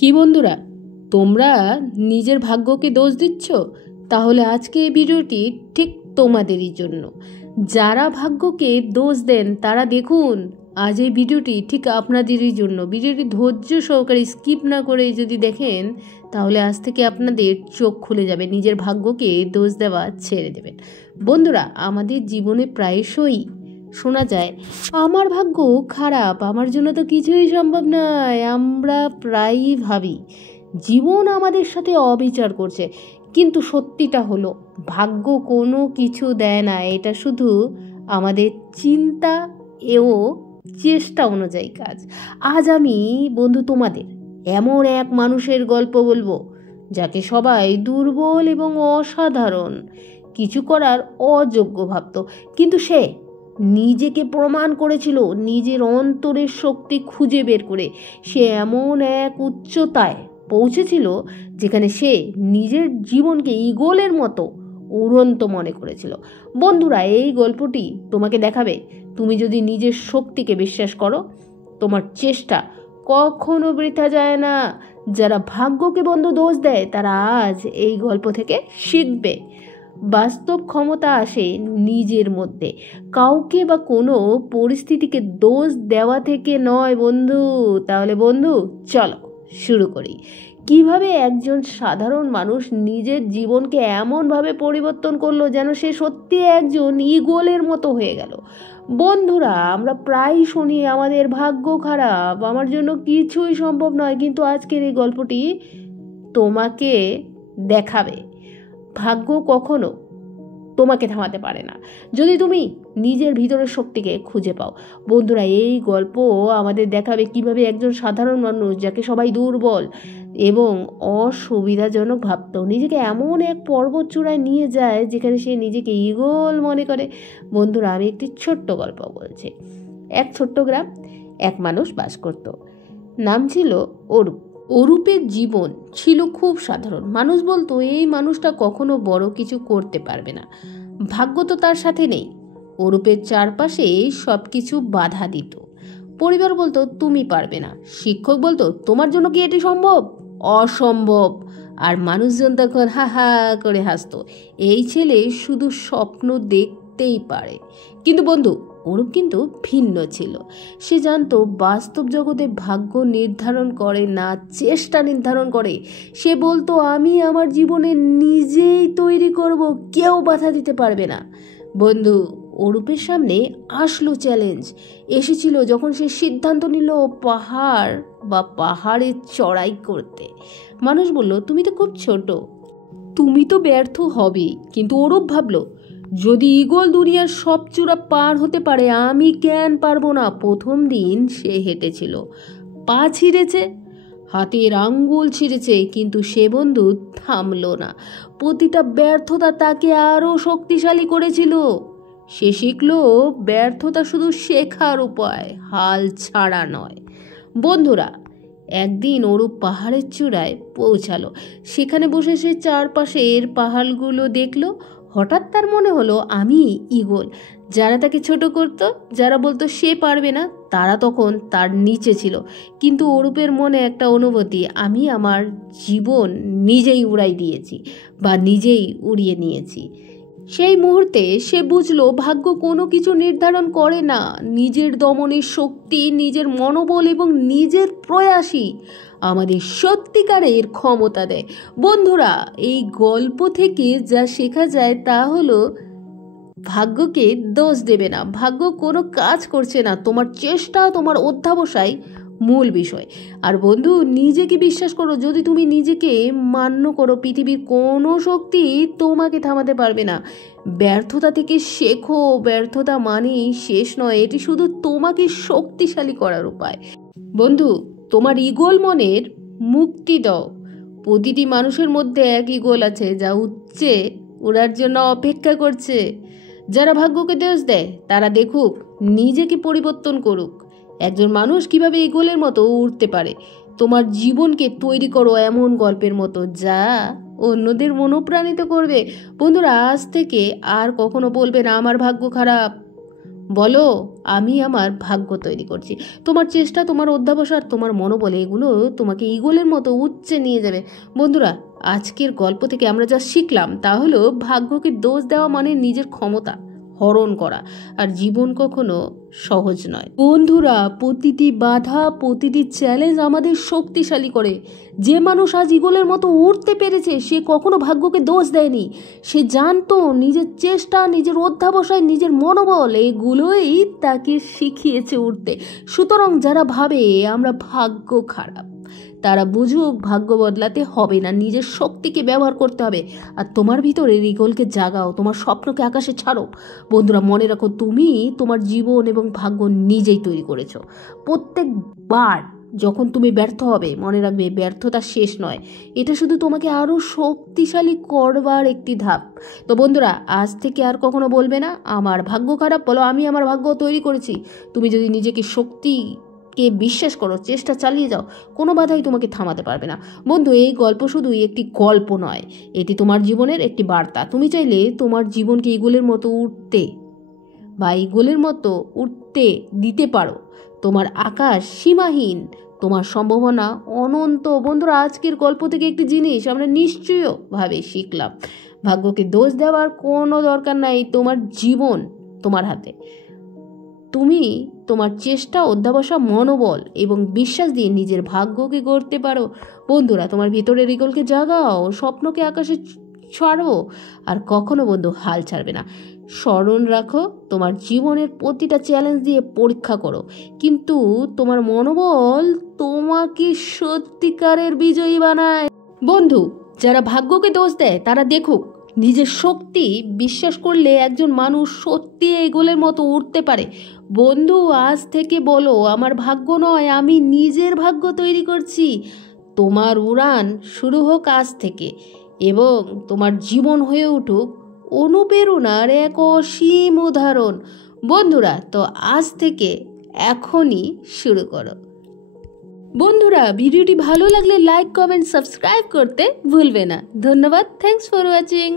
কি বন্ধুরা, তোমরা নিজের ভাগ্যকে দোষ দিচ্ছ? তাহলে আজকে এই ভিডিওটি ঠিক তোমাদেরই জন্য। যারা ভাগ্যকে দোষ দেন তারা দেখুন আজ এই ভিডিওটি ঠিক আপনাদেরই জন্য। ভিডিওটি ধৈর্য সহকারে স্কিপ না করে যদি দেখেন তাহলে আজ থেকে আপনাদের চোখ খুলে যাবে, নিজের ভাগ্যকে দোষ দেওয়া ছেড়ে দেবেন। বন্ধুরা, আমাদের জীবনে প্রায়শই শোনা যায় আমার ভাগ্য খারাপ, আমার জন্য তো কিছুই সম্ভব নয়। আমরা প্রায়ই ভাবি জীবন আমাদের সাথে অবিচার করছে, কিন্তু সত্যিটা হলো ভাগ্য কোনো কিছু দেয় না, এটা শুধু আমাদের চিন্তা ও চেষ্টা অনুযায়ী কাজ। আজ আমি বন্ধু তোমাদের এমন এক মানুষের গল্প বলবো যাকে সবাই দুর্বল এবং অসাধারণ, কিছু করার অযোগ্য ভাবত, কিন্তু সে নিজেকে প্রমাণ করেছিল নিজের অন্তরের শক্তি খুঁজে বের করে। সে এমন এক উচ্চতায় পৌঁছেছিল যেখানে সে নিজের জীবনকে ঈগলের মতো উড়ন্ত মনে করেছিল। বন্ধুরা, এই গল্পটি তোমাকে দেখাবে তুমি যদি নিজের শক্তিকে বিশ্বাস করো, তোমার চেষ্টা কখনো বৃথা যায় না। যারা ভাগ্যকে বন্ধু দোষ দেয় তারা আজ এই গল্প থেকে শিখবে বাস্তব ক্ষমতা আসে নিজের মধ্যে, কাউকে বা কোনো পরিস্থিতিকে দোষ দেওয়া থেকে নয় বন্ধু। তাহলে বন্ধু চলো শুরু করি। কিভাবে একজন সাধারণ মানুষ নিজের জীবনকে এমনভাবে পরিবর্তন করলো যেন সে সত্যি একজন ঈগলের মতো হয়ে গেল। বন্ধুরা, আমরা প্রায় শুনি আমাদের ভাগ্য খারাপ, আমার জন্য কিছুই সম্ভব নয়, কিন্তু আজকের এই গল্পটি তোমাকে দেখাবে ভাগ্য কখনো তোমাকে থামাতে পারে না যদি তুমি নিজের ভিতরের শক্তিকে খুঁজে পাও। বন্ধুরা, এই গল্প আমাদের দেখাবে কিভাবে একজন সাধারণ মানুষ যাকে সবাই দুর্বল এবং অসুবিধাজনক ভাবত, নিজেকে এমন এক পর্বত চূড়ায় নিয়ে যায় যেখানে সে নিজেকে ঈগল মনে করে। বন্ধুরা, আমি একটি ছোট্ট গল্প বলছি। এক ছোট্ট গ্রাম, এক মানুষ বাস করত, নাম ছিল অরূপ। অরূপের জীবন ছিল খুব সাধারণ। মানুষ বলতো এই মানুষটা কখনো বড় কিছু করতে পারবে না, ভাগ্য তো তার সাথে নেই। অরূপের চারপাশে সব কিছু বাধা দিত। পরিবার বলতো তুমি পারবে না, শিক্ষক বলতো তোমার জন্য কি এটি সম্ভব? অসম্ভব। আর মানুষজন তখন হা হা করে হাসতো, এই ছেলে শুধু স্বপ্ন দেখতেই পারে। কিন্তু বন্ধু, অরূপ কিন্তু ভিন্ন ছিল। সে জানতো বাস্তব জগতে ভাগ্য নির্ধারণ করে না, চেষ্টা নির্ধারণ করে। সে বলতো আমি আমার জীবনে নিজেই তৈরি করব, কেউ বাধা দিতে পারবে না। বন্ধু, অরূপের সামনে আসলো চ্যালেঞ্জ এসেছিল যখন সে সিদ্ধান্ত নিল পাহাড়ে চড়াই করতে। মানুষ বলল তুমি তো খুব ছোট, তুমি তো ব্যর্থ হবে। কিন্তু অরূপ ভাবলো যদি ঈগল দুনিয়ার সব চূড়া পার হতে পারে, আমি কেন পারবো না? প্রথম দিন সে হেঁটেছিল, পা ছিঁড়েছে, হাতের আঙ্গুল ছিঁড়েছে, কিন্তু সে বন্ধু থামলো না। প্রতিটা ব্যর্থতা তাকে আরো শক্তিশালী করেছিল। সে শিখলো ব্যর্থতা শুধু শেখার উপায়, হাল ছাড়া নয়। বন্ধুরা, একদিন অরূপ পাহাড়ের চূড়ায় পৌঁছালো। সেখানে বসে সে চারপাশের পাহাড়গুলো দেখলো। হঠাৎ তার মনে হলো আমি ঈগল। যারা তাকে ছোট করতো, যারা বলতো সে পারবে না, তারা তখন তার নিচে ছিল। কিন্তু অরূপের মনে একটা অনুভূতি, আমি আমার জীবন নিজেই উড়াই দিয়েছি বা নিজেই উড়িয়ে নিয়েছি। সেই মুহূর্তে সে বুঝলো ভাগ্য কোনো কিছু নির্ধারণ করে না, নিজের দমনের শক্তি, নিজের মনোবল এবং নিজের প্রয়াসই আমাদের সত্যিকারের ক্ষমতা দেয়। বন্ধুরা, এই গল্প থেকে যা শেখা যায় তা হলো ভাগ্যকে দোষ দেবে না, ভাগ্য কোনো কাজ করছে না, তোমার চেষ্টা, তোমার অধ্যবসায় মূল বিষয়। আর বন্ধু, নিজেকে বিশ্বাস করো, যদি তুমি নিজেকে মান্য করো পৃথিবীর কোনো শক্তি তোমাকে থামাতে পারবে না। ব্যর্থতা থেকে শেখো, ব্যর্থতা মানেই শেষ নয়, এটি শুধু তোমাকে শক্তিশালী করার উপায়। বন্ধু, তোমার ঈগল মনের মুক্তি দাও। প্রতিটি মানুষের মধ্যে এক ঈগল আছে যা উচ্চে ওড়ার জন্য অপেক্ষা করছে। যারা ভাগ্যকে দোষ দেয় তারা দেখুক, নিজেকে পরিবর্তন করুক। একজন মানুষ কিভাবে ঈগলের মতো উড়তে পারে। তোমার জীবনকে তৈরি করো এমন গল্পের মতো যা অন্যদের অনুপ্রাণিত করবে। বন্ধুরা, আজ থেকে আর কখনো বলবে না আমার ভাগ্য খারাপ। বলো আমি আমার ভাগ্য তৈরি করছি। তোমার চেষ্টা, তোমার অধ্যাবসায় আর তোমার মনোবল এগুলো তোমাকে ঈগলের মতো উচ্চে নিয়ে যাবে। বন্ধুরা, আজকের গল্প থেকে আমরা যা শিখলাম তা হলো ভাগ্যকে দোষ দেওয়া মানে নিজের ক্ষমতা হরণ করা, আর জীবন কখনো সহজ নয়। বন্ধুরা, প্রতিটি বাধা, প্রতিটি চ্যালেঞ্জ আমাদের শক্তিশালী করে। যে মানুষ আজ ঈগলের মতো উঠতে পেরেছে সে কখনো ভাগ্যকে দোষ দেয়নি। সে জানতো নিজের চেষ্টা, নিজের অধ্যাবসায়, নিজের মনোবল এগুলোই তাকে শিখিয়েছে উঠতে। সুতরাং যারা ভাবে আমরা ভাগ্য খারাপ, তারা বুঝুক ভাগ্য বদলাতে হবে না, নিজের শক্তিকে ব্যবহার করতে হবে। আর তোমার ভিতরে ঈগলকে জাগাও, তোমার স্বপ্নকে আকাশে ছাড়ো। বন্ধুরা, মনে রাখো তুমি তোমার জীবন এবং ভাগ্য নিজেই তৈরি করেছো। প্রত্যেকবার যখন তুমি ব্যর্থ হবে মনে রাখবে ব্যর্থতা শেষ নয়, এটা শুধু তোমাকে আরও শক্তিশালী করবার একটি ধাপ। তো বন্ধুরা, আজ থেকে আর কখনো বলবে না আমার ভাগ্য খারাপ, বলো আমি আমার ভাগ্য তৈরি করেছি। তুমি যদি নিজেকে শক্তিকে বিশ্বাস করো, চেষ্টা চালিয়ে যাও, কোনো বাধাই তোমাকে থামাতে পারবে না। বন্ধু, এই গল্প শুধুই একটি গল্প নয়, এটি তোমার জীবনের একটি বার্তা। তুমি চাইলে তোমার জীবনকে ঈগলের মতো উঠতে দিতে পারো। তোমার আকাশ সীমাহীন, তোমার সম্ভাবনা অনন্ত। বন্ধুরা, আজকের গল্প থেকে একটি জিনিস আমরা নিশ্চয়ভাবে শিখলাম, ভাগ্যকে দোষ দেওয়ার কোনো দরকার নাই। তোমার জীবন তোমার হাতে। তুমি তোমার চেষ্টা, অধ্যাবসায়, মনোবল এবং বিশ্বাস দিয়ে নিজের ভাগ্যকে গড়তে পারো। বন্ধুরা, তোমার ভিতরের ঈগলকে জাগাও, স্বপ্নকে আকাশে ছাড়ো, আর কখনো বন্ধু হাল ছাড়বে না। স্মরণ রাখো, তোমার জীবনের প্রতিটা চ্যালেঞ্জ দিয়ে পরীক্ষা করো, কিন্তু তোমার মনোবল তোমাকে সত্যিকারের বিজয়ী বানায়। বন্ধু, যারা ভাগ্যকে দোষ দেয় তারা দেখুক নিজের শক্তি বিশ্বাস করলে একজন মানুষ সত্যি ঈগলের মতো উঠতে পারে। বন্ধু, আজ থেকে বলো আমার ভাগ্য নয়, আমি নিজের ভাগ্য তৈরি করছি। তোমার উড়ান শুরু হোক আজ থেকে, এবং তোমার জীবন হয়ে উঠুক অনুপ্রেরণার এক অসীম উদাহরণ। বন্ধুরা, তো আজ থেকে এখনই শুরু করো। বন্ধুরা, ভিডিওটি ভালো লাগলে লাইক, কমেন্ট, সাবস্ক্রাইব করতে ভুলবে না। ধন্যবাদ। Thanks for watching.